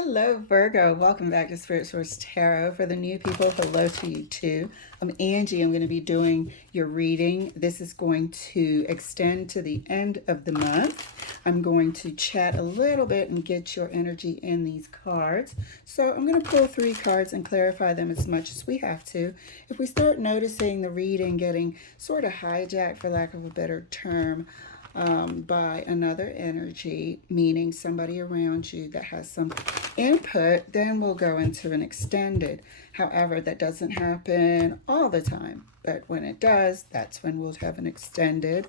Hello, Virgo. Welcome back to Spirit Source Tarot. For the new people, hello to you too. I'm Angie. I'm going to be doing your reading. This is going to extend to the end of the month. I'm going to chat a little bit and get your energy in these cards. So I'm going to pull 3 cards and clarify them as much as we have to. If we start noticing the reading getting sort of hijacked, for lack of a better term, by another energy, meaning somebody around you that has some input, then we'll go into an extended. However, that doesn't happen all the time, but when it does, that's when we'll have an extended.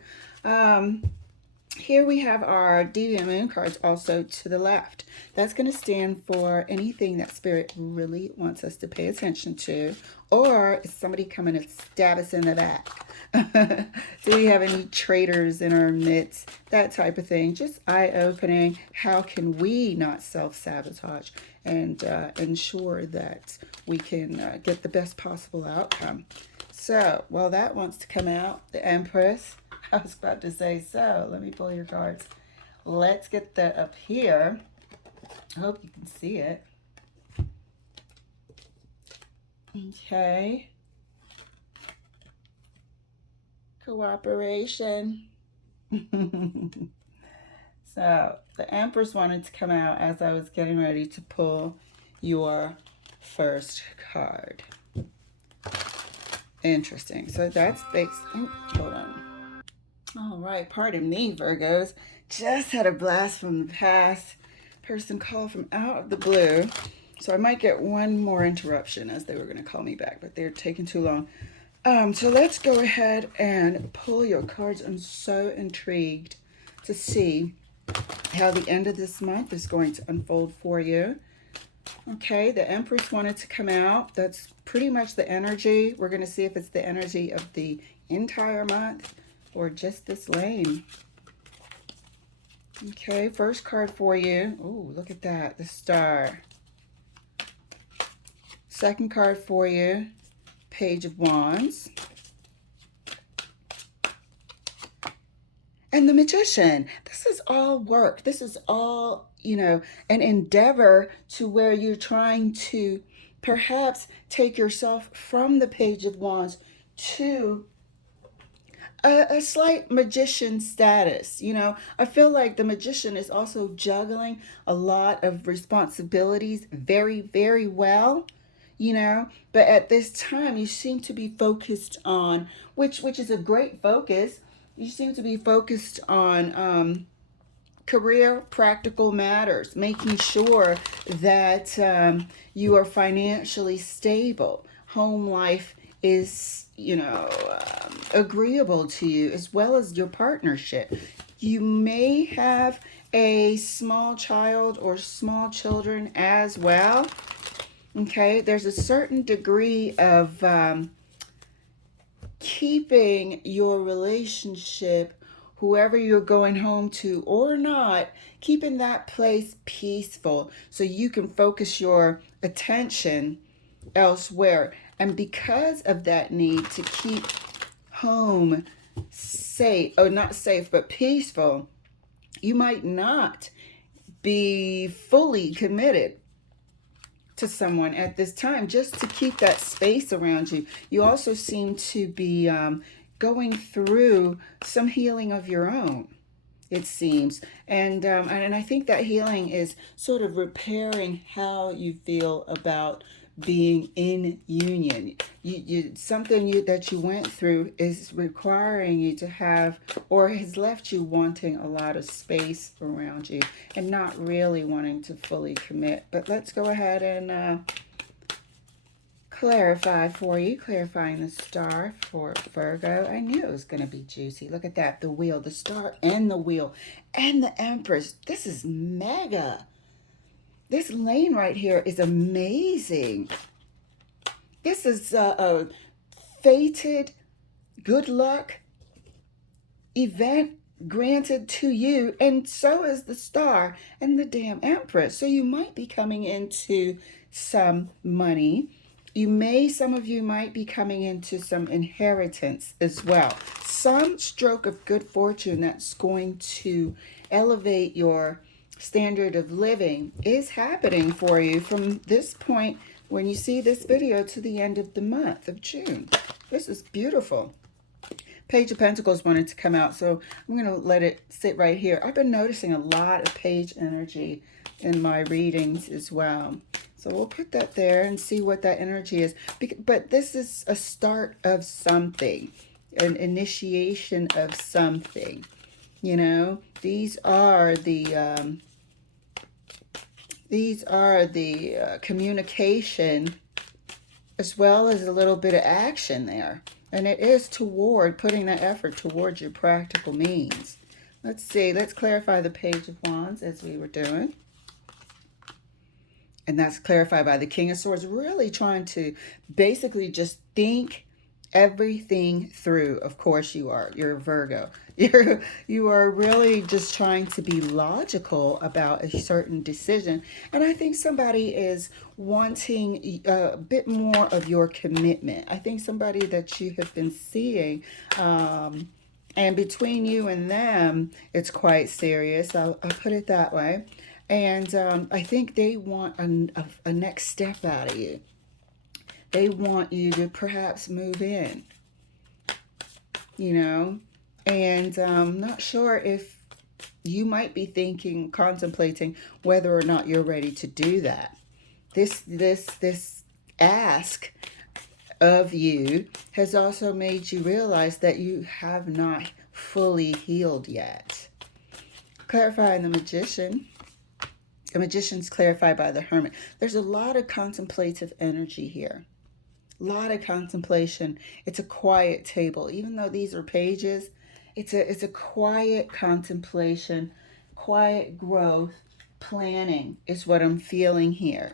Here we have our Deviant Moon cards also to the left. That's going to stand for anything that Spirit really wants us to pay attention to, or is somebody coming to stab us in the back? Do we have any traitors in our midst? That type of thing. Just eye-opening. How can we not self-sabotage and ensure that we can get the best possible outcome? So, well, that wants to come out. The Empress. I was about to say, so let me pull your cards. Let's get that up here. I hope you can see it. Okay. Cooperation. So the Empress wanted to come out as I was getting ready to pull your first card. Interesting. So that's based. Hold on. All right, pardon me, Virgos. Just had a blast from the past. Person called from out of the blue. So I might get one more interruption as they were going to call me back, but they're taking too long. So let's go ahead and pull your cards. I'm so intrigued to see how the end of this month is going to unfold for you. Okay, the Empress wanted to come out. That's pretty much the energy. We're going to see if it's the energy of the entire month or just this lane. Okay, first card for you. Oh, look at that, the Star. Second card for you, Page of Wands. And the Magician. This is all work. This is all, an endeavor to where you're trying to perhaps take yourself from the Page of Wands to a slight magician status. I feel like the Magician is also juggling a lot of responsibilities very, very well, but at this time you seem to be focused on, which is a great focus. You seem to be focused on career, practical matters, making sure that you are financially stable. Home life is, agreeable to you, as well as your partnership. You may have a small child or small children as well. Okay, there's a certain degree of keeping your relationship, whoever you're going home to or not, keeping that place peaceful so you can focus your attention elsewhere. And because of that need to keep home safe, or not safe, but peaceful, you might not be fully committed to someone at this time, just to keep that space around you. You also seem to be going through some healing of your own, it seems. And I think that healing is sort of repairing how you feel about being in union. Something that you went through is requiring you to have, or has left you wanting a lot of space around you and not really wanting to fully commit. But let's go ahead and clarify for you, clarifying the Star for Virgo. I knew it was going to be juicy. Look at that, the wheel, the Star and the wheel and the Empress. This is mega. This lane right here is amazing. This is a fated good luck event granted to you, and so is the Star and the damn Empress. So you might be coming into some money. Some of you might be coming into some inheritance as well. Some stroke of good fortune that's going to elevate your standard of living is happening for you from this point when you see this video to the end of the month of June. This is beautiful. Page of Pentacles wanted to come out, so I'm going to let it sit right here. I've been noticing a lot of page energy in my readings as well. So we'll put that there and see what that energy is. But this is a start of something, an initiation of something. You know, these are the communication as well as a little bit of action there. And it is toward putting that effort towards your practical means. Let's see. Let's clarify the Page of Wands as we were doing. And that's clarified by the King of Swords. Really trying to basically just think everything through. Of course you are. You're a Virgo. You are really just trying to be logical about a certain decision. And I think somebody is wanting a bit more of your commitment. I think somebody that you have been seeing, and between you and them, it's quite serious. I'll put it that way. And I think they want a next step out of you. They want you to perhaps move in, you know. And I'm not sure if you might be thinking, contemplating whether or not you're ready to do that. This ask of you has also made you realize that you have not fully healed yet. Clarifying the Magician. The Magician's clarified by the Hermit. There's a lot of contemplative energy here. A lot of contemplation. It's a quiet table. Even though these are pages, it's a quiet contemplation, quiet growth, planning is what I'm feeling here.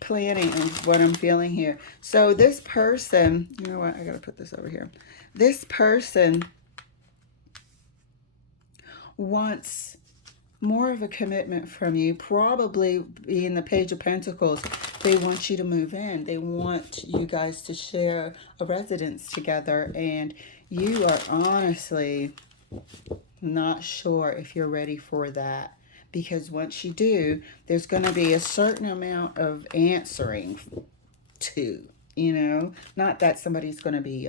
Planning is what I'm feeling here. So this person, you know what, I gotta put this over here. This person wants more of a commitment from you, probably being the Page of Pentacles. They want you to move in. They want you guys to share a residence together, and you are honestly not sure if you're ready for that, because once you do, there's going to be a certain amount of answering to, you know, not that somebody's going to be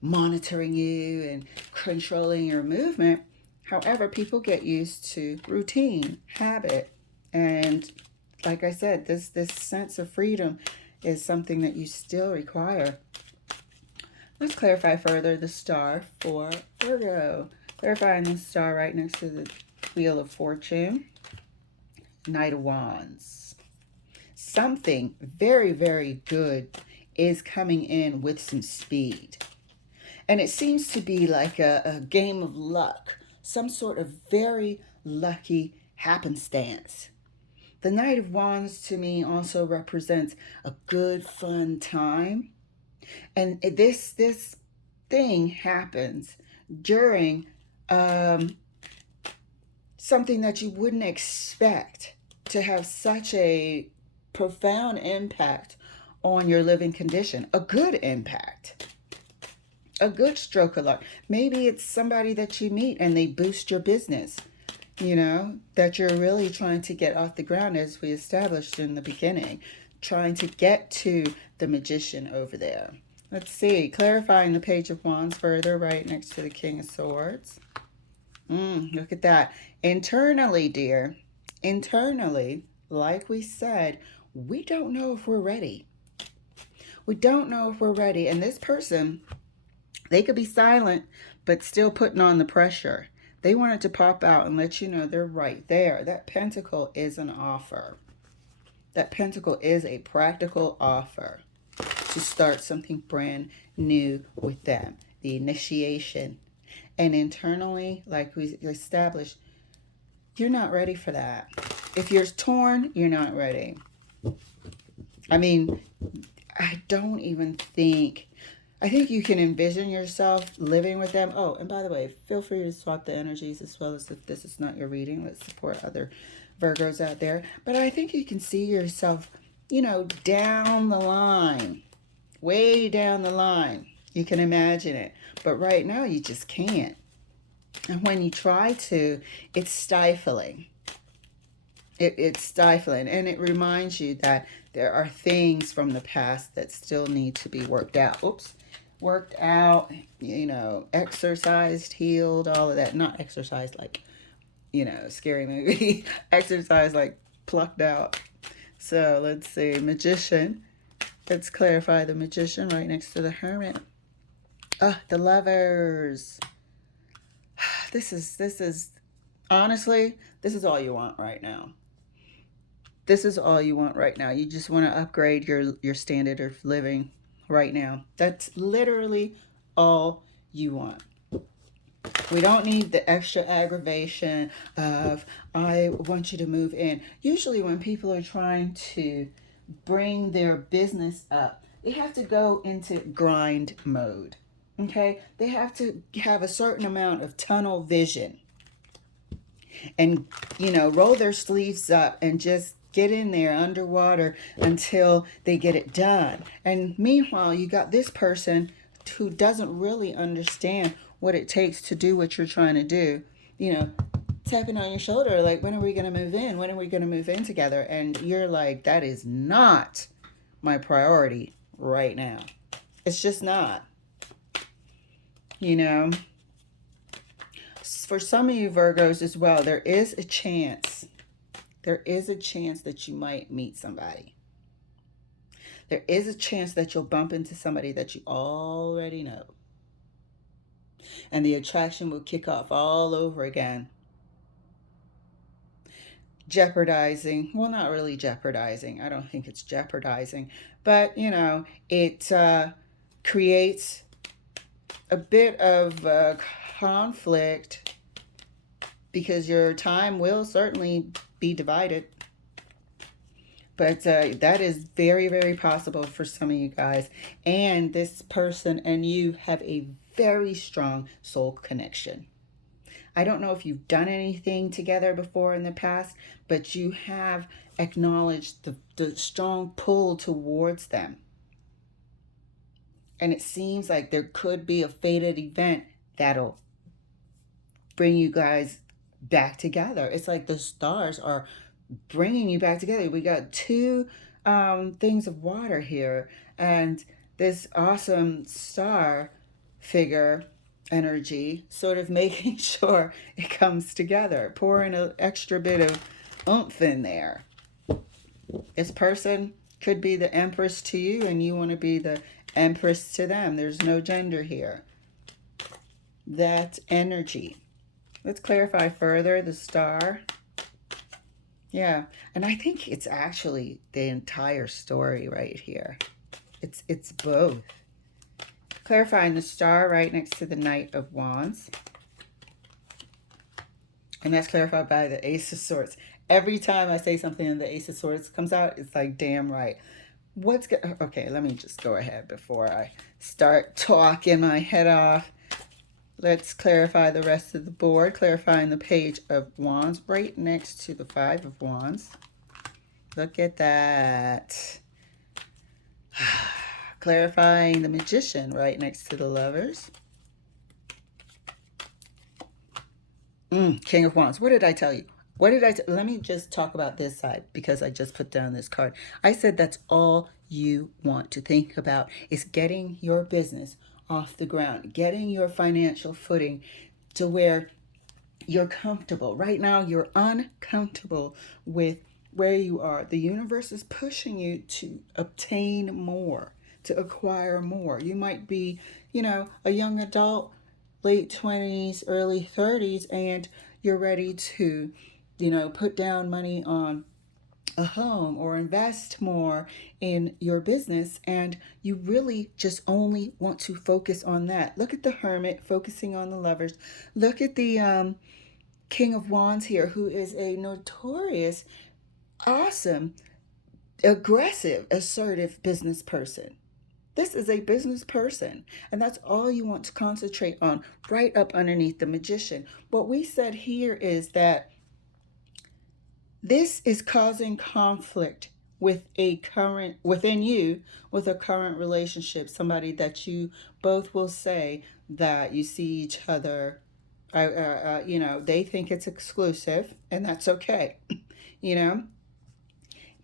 monitoring you and controlling your movement. However, people get used to routine, habit, and like I said, this sense of freedom is something that you still require. Let's clarify further the star for Virgo. Clarifying the star right next to the Wheel of Fortune. Knight of Wands. Something very, very good is coming in with some speed. And it seems to be like a game of luck. Some sort of very lucky happenstance. The Knight of Wands to me also represents a good, fun time. And this thing happens during something that you wouldn't expect to have such a profound impact on your living condition. A good impact. A good stroke of luck. Maybe it's somebody that you meet and they boost your business, you know, that you're really trying to get off the ground, as we established in the beginning, trying to get to the Magician over there. Let's see, clarifying the Page of Wands further right next to the King of Swords. Look at that. Internally, dear, internally, like we said, we don't know if we're ready. We don't know if we're ready. And this person, they could be silent, but still putting on the pressure. They wanted to pop out and let you know they're right there. That pentacle is an offer. That pentacle is a practical offer to start something brand new with them. The initiation. And internally, like we established, you're not ready for that. If you're torn, you're not ready. I mean, I don't even think... I think you can envision yourself living with them. Oh, and by the way, feel free to swap the energies as well, as if this is not your reading. Let's support other Virgos out there. But I think you can see yourself, you know, down the line. Way down the line. You can imagine it. But right now, you just can't. And when you try to, it's stifling. It's stifling. And it reminds you that there are things from the past that still need to be worked out. Oops. Worked out, exercised, healed, all of that. Not exercised like, scary movie. Exercise like plucked out. So let's see. Magician. Let's clarify the Magician right next to the Hermit. The Lovers. This is honestly, this is all you want right now. This is all you want right now. You just want to upgrade your standard of living right now. That's literally all you want. We don't need the extra aggravation of, I want you to move in. Usually when people are trying to bring their business up, they have to go into grind mode. Okay? They have to have a certain amount of tunnel vision and, roll their sleeves up and just get in there underwater until they get it done. And meanwhile, you got this person who doesn't really understand what it takes to do what you're trying to do, tapping on your shoulder like, when are we going to move in? When are we going to move in together? And you're like, that is not my priority right now. It's just not. For some of you Virgos as well, there is a chance that you might meet somebody. There is a chance that you'll bump into somebody that you already know. And the attraction will kick off all over again. Jeopardizing, well, not really jeopardizing. I don't think it's jeopardizing. But, it creates a bit of conflict because your time will certainly be divided. But that is very, very possible for some of you guys. And this person and you have a very strong soul connection. I don't know if you've done anything together before in the past, but you have acknowledged the strong pull towards them. And it seems like there could be a fated event that'll bring you guys back together. It's like the stars are bringing you back together. We got two things of water here, and this awesome star figure energy sort of making sure it comes together, pouring an extra bit of oomph in there. This person could be the Empress to you, and you want to be the Empress to them. There's no gender here. That energy. Let's clarify further the star. Yeah, and I think it's actually the entire story right here. It's both. Clarifying the star right next to the Knight of Wands. And that's clarified by the Ace of Swords. Every time I say something and the Ace of Swords comes out, it's like, damn right. Okay, let me just go ahead before I start talking my head off. Let's clarify the rest of the board, clarifying the Page of Wands right next to the Five of Wands. Look at that. Clarifying the Magician right next to the Lovers. King of Wands. What did I tell you? Let me just talk about this side because I just put down this card. I said that's all you want to think about is getting your business off the ground, getting your financial footing to where you're comfortable. Right now, you're uncomfortable with where you are. The universe is pushing you to obtain more, to acquire more. You might be, a young adult, late 20s, early 30s, and you're ready to, put down money on a home or invest more in your business, and you really just only want to focus on that. Look at the Hermit focusing on the Lovers. Look at the King of Wands here, who is a notorious, awesome, aggressive, assertive business person. This is a business person, and that's all you want to concentrate on right up underneath the Magician. What we said here is that this is causing conflict within you with a current relationship, somebody that you both will say that you see each other You know, they think it's exclusive, and that's okay. You know,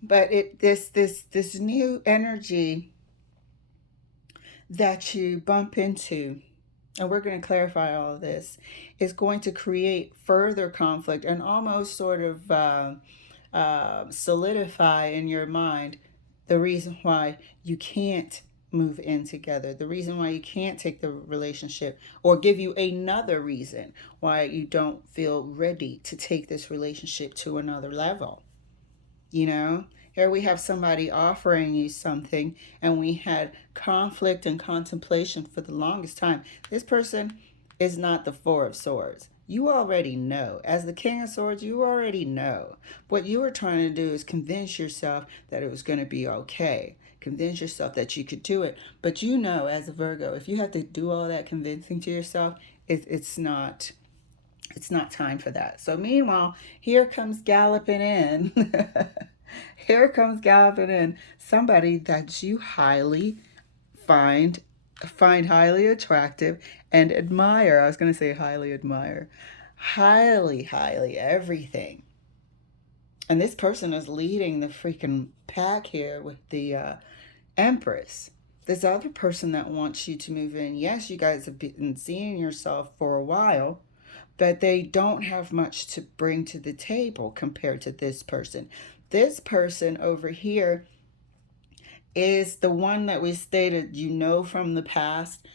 but this new energy that you bump into, and we're going to clarify all of this, is going to create further conflict and almost sort of solidify in your mind the reason why you can't move in together, the reason why you can't take the relationship, or give you another reason why you don't feel ready to take this relationship to another level. You know, here we have somebody offering you something, and we had conflict and contemplation for the longest time. This person is not the Four of Swords. You already know. As the King of Swords, you already know. What you were trying to do is convince yourself that it was going to be okay. Convince yourself that you could do it. But you know, as a Virgo, if you have to do all that convincing to yourself, it's not time for that. So meanwhile, here comes galloping in. Here comes galloping in somebody that you find find highly attractive and admire. I was going to say highly admire. Highly everything. And this person is leading the freaking pack here with the Empress. This other person that wants you to move in. Yes, you guys have been seeing yourself for a while, but they don't have much to bring to the table compared to this person. This person over here is the one that we stated, you know, from the past.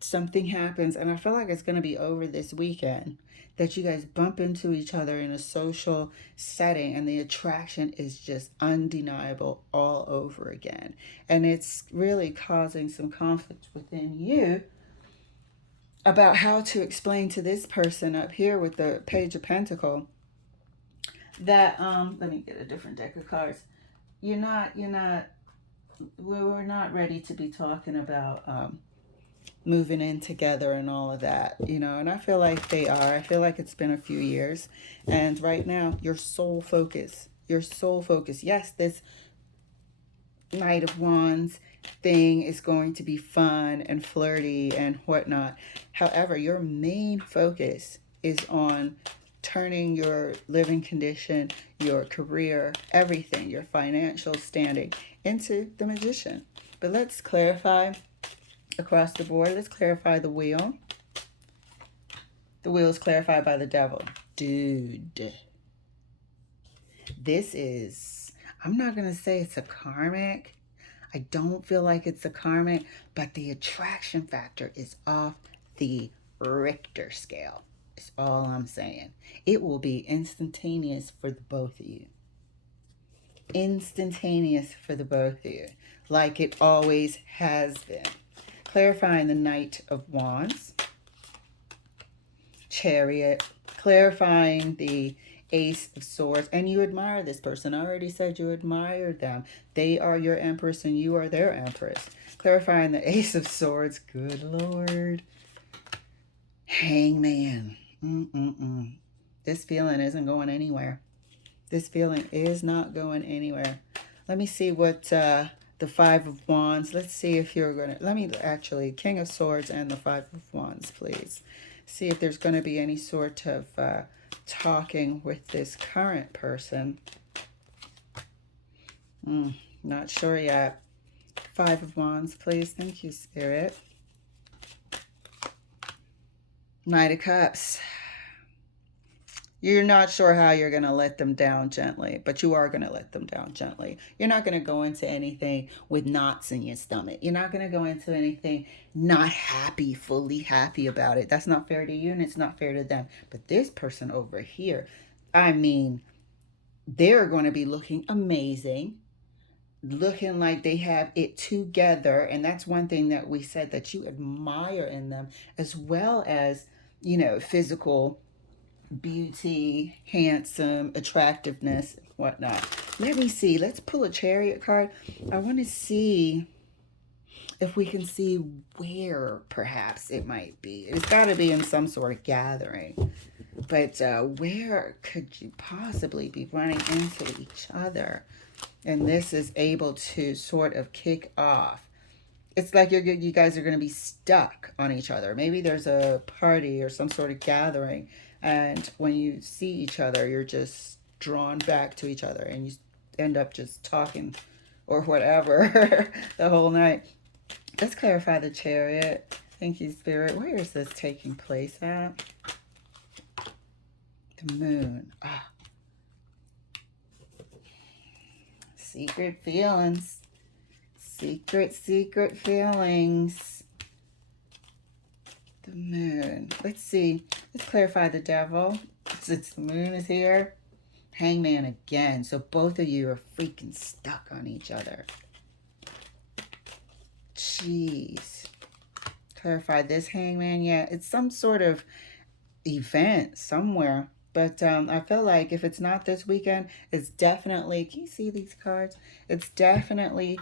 Something happens, and I feel like it's going to be over this weekend, that you guys bump into each other in a social setting, and the attraction is just undeniable all over again. And it's really causing some conflict within you about how to explain to this person up here with the Page of Pentacles that let me get a different deck of cards. We're not ready to be talking about moving in together and all of that, you know. And I feel like they are. I feel like it's been a few years, and right now your sole focus, yes, this Knight of Wands thing is going to be fun and flirty and whatnot. However, your main focus is on turning your living condition, your career, everything, your financial standing into the Magician. But let's clarify across the board. Let's clarify the wheel. The wheel is clarified by the Devil. Dude, this is, I'm not going to say it's a karmic. I don't feel like it's a karmic, but the attraction factor is off the Richter scale. Is all I'm saying. It will be instantaneous for the both of you. Instantaneous for the both of you, like it always has been. Clarifying the Knight of Wands, Chariot, clarifying the Ace of Swords, and you admire this person. I already said you admire them. They are your Empress and you are their Empress. Clarifying the Ace of Swords, good Lord. Hangman. This feeling isn't going anywhere. This feeling is not going anywhere. Let me see what the Five of Wands. Let's see if you're going to... Let me actually... King of Swords and the Five of Wands, please. See if there's going to be any sort of talking with this current person. Not sure yet. Five of Wands, please. Thank you, Spirit. Knight of Cups. You're not sure how you're going to let them down gently, but you are going to let them down gently. You're not going to go into anything with knots in your stomach. You're not going to go into anything not happy, fully happy about it. That's not fair to you, and it's not fair to them. But this person over here, I mean, they're going to be looking amazing, looking like they have it together. And that's one thing that we said that you admire in them, as well as, you know, physical beauty, handsome, attractiveness, whatnot. Let me see. Let's pull a Chariot card. I want to see if we can see where perhaps it might be. It's got to be in some sort of gathering. But where could you possibly be running into each other? And this is able to sort of kick off It's like you guys are going to be stuck on each other. Maybe there's a party or some sort of gathering, and when you see each other, you're just drawn back to each other, and you end up just talking or whatever the whole night. Let's clarify the Chariot. Thank you, Spirit. Where is this taking place at? The Moon. Ah, secret feelings. Secret feelings. The Moon. Let's see. Let's clarify the Devil. Since the Moon is here. Hangman again. So both of you are freaking stuck on each other. Jeez. Clarify this, Hangman. Yeah, it's some sort of event somewhere. But I feel like if it's not this weekend, it's definitely, can you see these cards? It's definitely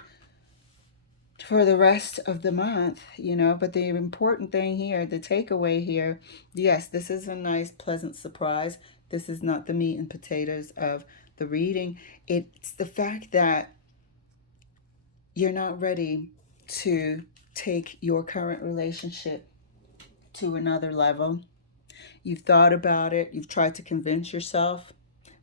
for the rest of the month, you know. But the important thing here, the takeaway here, yes, this is a nice, pleasant surprise. This is not the meat and potatoes of the reading. It's the fact that you're not ready to take your current relationship to another level. You've thought about it. You've tried to convince yourself.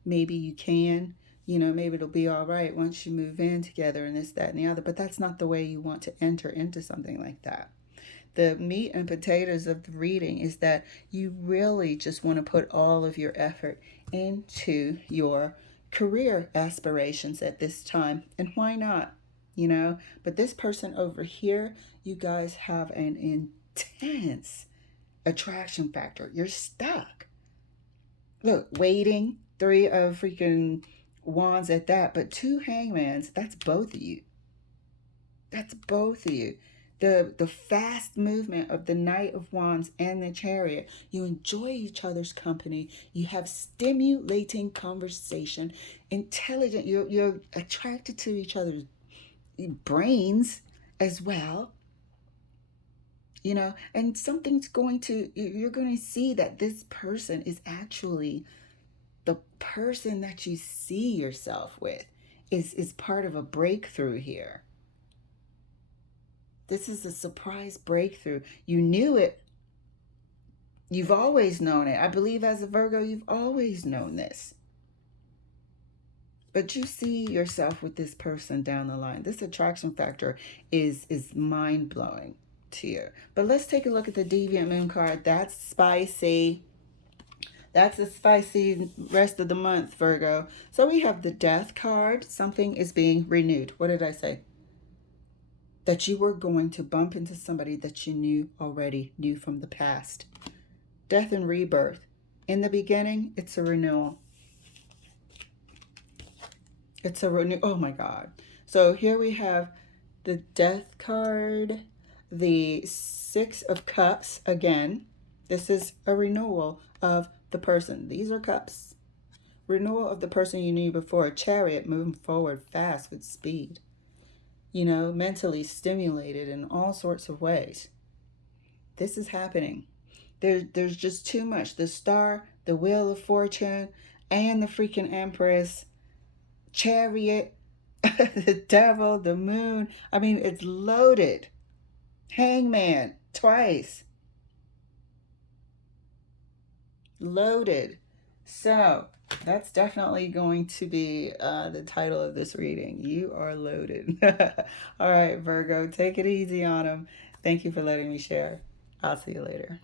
Maybe you can. You know, maybe it'll be all right once you move in together and this, that, and the other. But that's not the way you want to enter into something like that. The meat and potatoes of the reading is that you really just want to put all of your effort into your career aspirations at this time. And why not? You know, but this person over here, you guys have an intense attraction factor. You're stuck. Look, waiting, 3 of freaking wands at that, but 2 hangmans, that's both of you. That's both of you. The fast movement of the Knight of Wands and the Chariot. You enjoy each other's company. You have stimulating conversation. Intelligent. You're attracted to each other's brains as well. You know, and something's going to, you're going to see that this person is actually the person that you see yourself with, is part of a breakthrough here. This is a surprise breakthrough. You knew it. You've always known it. I believe as a Virgo, you've always known this. But you see yourself with this person down the line. This attraction factor is mind-blowing to you. But let's take a look at the Deviant Moon card. That's spicy. That's a spicy rest of the month, Virgo. So we have the Death card. Something is being renewed. What did I say? That you were going to bump into somebody that you knew from the past. Death and rebirth. In the beginning, it's a renewal. It's a renewal. Oh my God. So here we have the Death card, the 6 of Cups again. This is a renewal of the person. These are cups. Renewal of the person you knew before. A Chariot, moving forward fast with speed. You know, mentally stimulated in all sorts of ways. This is happening. There's just too much. The Star, the Wheel of Fortune, and the freaking Empress, Chariot, the Devil, the Moon. I mean, it's loaded. Hangman, twice. Loaded. So that's definitely going to be the title of this reading. You are loaded. All right, Virgo, take it easy on them. Thank you for letting me share. I'll see you later.